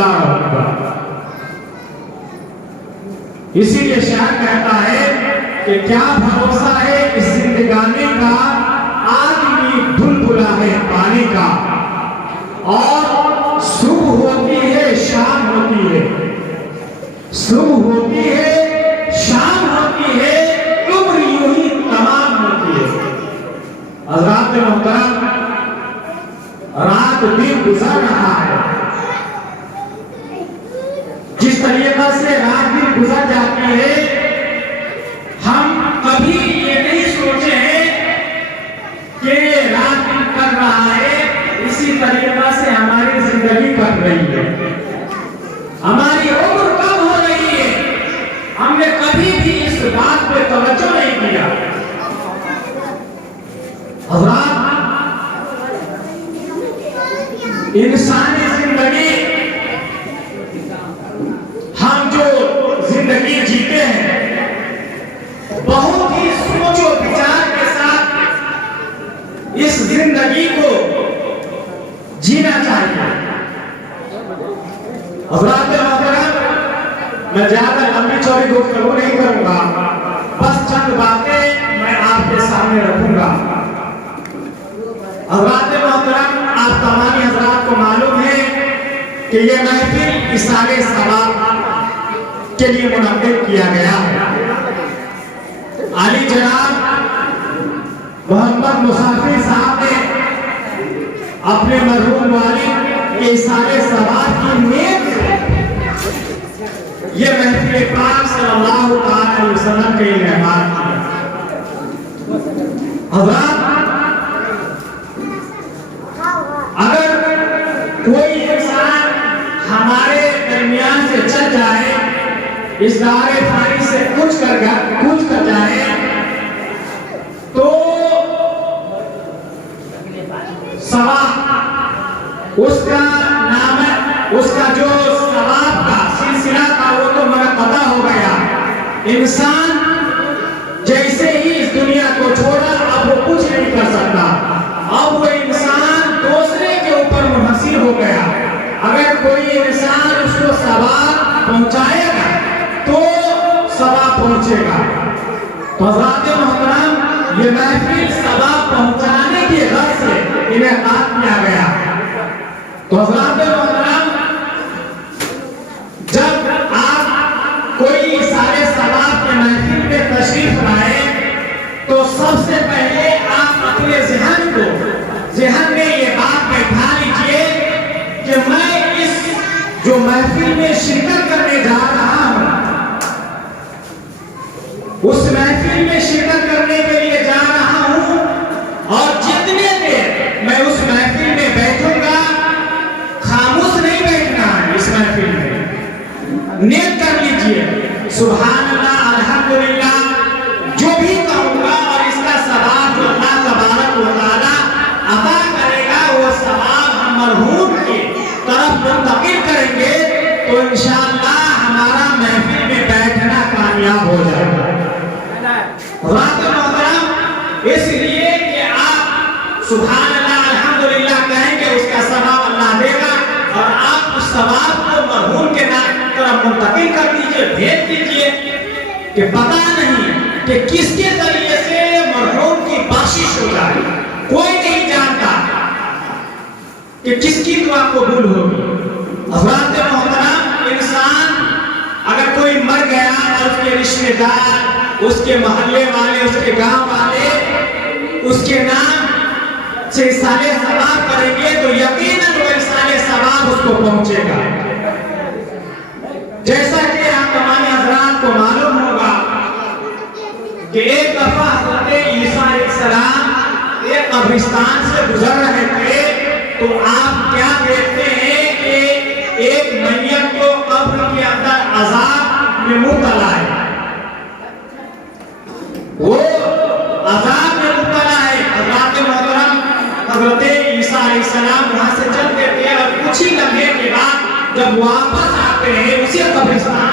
जिंदा रहूंगा। इसीलिए शायर कहता है कि क्या भरोसा है इस जिंदगानी का, आदमी बुलबुला है पानी का, और सुबह होती है शाम होती है, सुबह होती है शाम होती है, उम्र यूं ही तमाम होती है। हज़रात मोहतरम, रात दिन गुजर रहा है, जिस तरीके से रात दिन गुजर जाती है, हम कभी ये नहीं सोचे हैं कि रात दिन कर रहा है, इसी तरीके से हमारी जिंदगी कट रही है, हमारी उम्र कम हो रही है। हमने कभी भी इस बात पे तवज्जो नहीं किया। हज़रात, इंसानी जिंदगी, हम जो जिंदगी जीते हैं, बहुत ही सोचो विचार के साथ इस जिंदगी को जीना चाहिए। हज़रात मोहतरम, मैं ज्यादा लंबी चौड़ी गुफ्तगू नहीं करूंगा, बस चंद बातें मैं आपके सामने रखूंगा। हज़रात मोहतरम, आप तमाम हज़रात को मालूम है कि यह महफिल इसाले सवाब के लिए मुनक्किद किया गया है। आली जनाब मोहम्मद मुसाफिर साहब ने अपने मरहूम वालिद के इसाले सवाब की नीयत से यह महफिल पाक सल्लल्लाहु अलैहि वसल्लम के लिए मेहमान किया। हज़रात, अगर कोई इंसान हमारे दरमियान से चल जाए, इस दायरे फानी से कूच कर जाए, तो सवाब उसका नाम, उसका जो सवाब का सिलसिला था वो तो मुनक़्क़दा हो गया। इंसान जैसे ही इस दुनिया को छोड़ा, अब वो कुछ नहीं कर सकता, अब वो इंसान दूसरे के ऊपर मुनहसिर हो गया। अगर कोई इंसान उसको सवाब पहुंचाएगा तो सवाब पहुंचेगा। तो हज़रात मोहतरम, ये महफिल सवाब पहुंचाने की गरज से इनेकाद किया गया। तो हज़रात मोहतरम, जब आप कोई सारे सवाब के महफिल में तशरीफ लाए, तो सबसे पहले आप अपने ज़हन में ये बात बैठा लीजिए कि मैं इस जो महफिल में शिरकत करने जा रहा हूं, उस महफिल में शिरकत करने के लिए जा रहा हूं, और जितने देर मैं उस महफिल में बैठूंगा, खामोश नहीं बैठना है। इस महफिल में नियत कर लीजिए, सुभान अल्लाह, अल्हम्दुलिल्लाह, जो भी कहूंगा और इसका सवाब जो अल्लाह तबारक व तआला अता करेगा, वो सवाब हम मरहूम की तरफ मुंतकिल करेंगे, तो इंशाअल्लाह हमारा महफिल में बैठना कामयाब हो जाएगा। इसलिए कि आप सुभान अल्लाह, अल्हम्दुलिल्लाह कहेंगे, उसका सवाब अल्लाह देगा, और आप उस सवाब को मरहूम के तरफ मुंतकिल कर दीजिए, भेज दीजिए, कि पता नहीं कि किसके जरिए से मरहूम की बख्शिश हो जाए। कोई नहीं जानता कि किसकी दुआ कबूल होगी। हज़रात मोहतरम, इंसान अगर कोई मर गया और उसके रिश्तेदार, उसके मोहल्ले वाले, उसके गांव वाले उसके नाम से इसाले सवाब करेंगे, तो यकीनन वो इसाले सवाब उसको पहुंचेगा। जैसा कि आप तमाम हज़रात को मालूम होगा कि एक दफा हज़रत ईसा अलैहिस्सलाम एक कब्रिस्तान से गुजर रहे थे, तो आप क्या देखते हैं कि एक मैयत को कब्र के अंदर अज़ाब में मुब्तला है, वो अज़ाब में मुब्तला है। हज़रात मोहतरम, हज़रत ईसा अलैहिस्सलाम वहां से चल देते हैं, और कुछ ही लम्हे के बाद जब वापस आते हैं उसी कब्रिस्तान